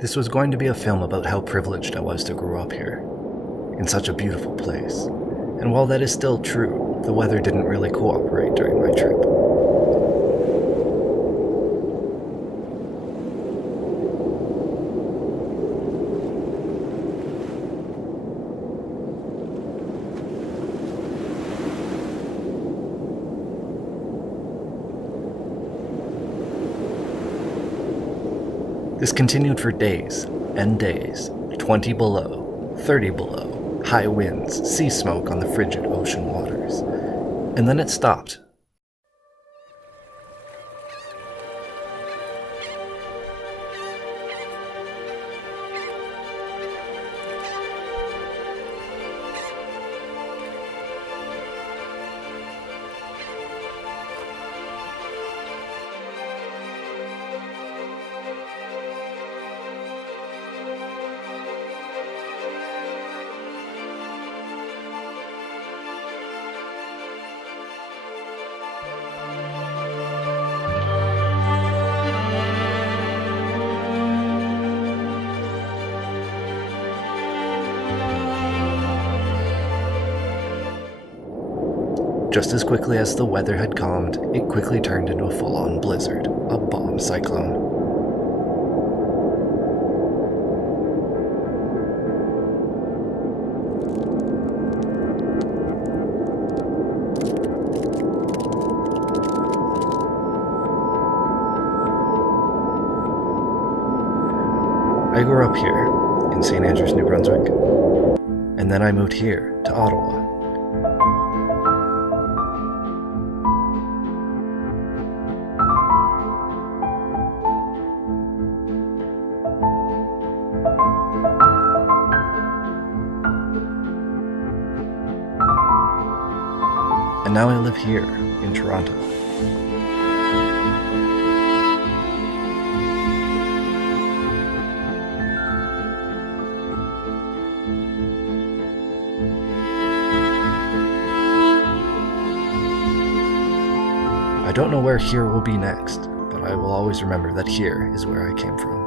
This was going to be a film about how privileged I was to grow up here, in such a beautiful place. And while that is still true, the weather didn't really cooperate during my trip. This continued for days and days, 20 below, 30 below, high winds, sea smoke on the frigid ocean waters. And then it stopped. Just as quickly as the weather had calmed, it quickly turned into a full-on blizzard, a bomb cyclone. I grew up here, in St. Andrews, New Brunswick, and then I moved here, to Ottawa. And now I live here, in Toronto. I don't know where here will be next, but I will always remember that here is where I came from.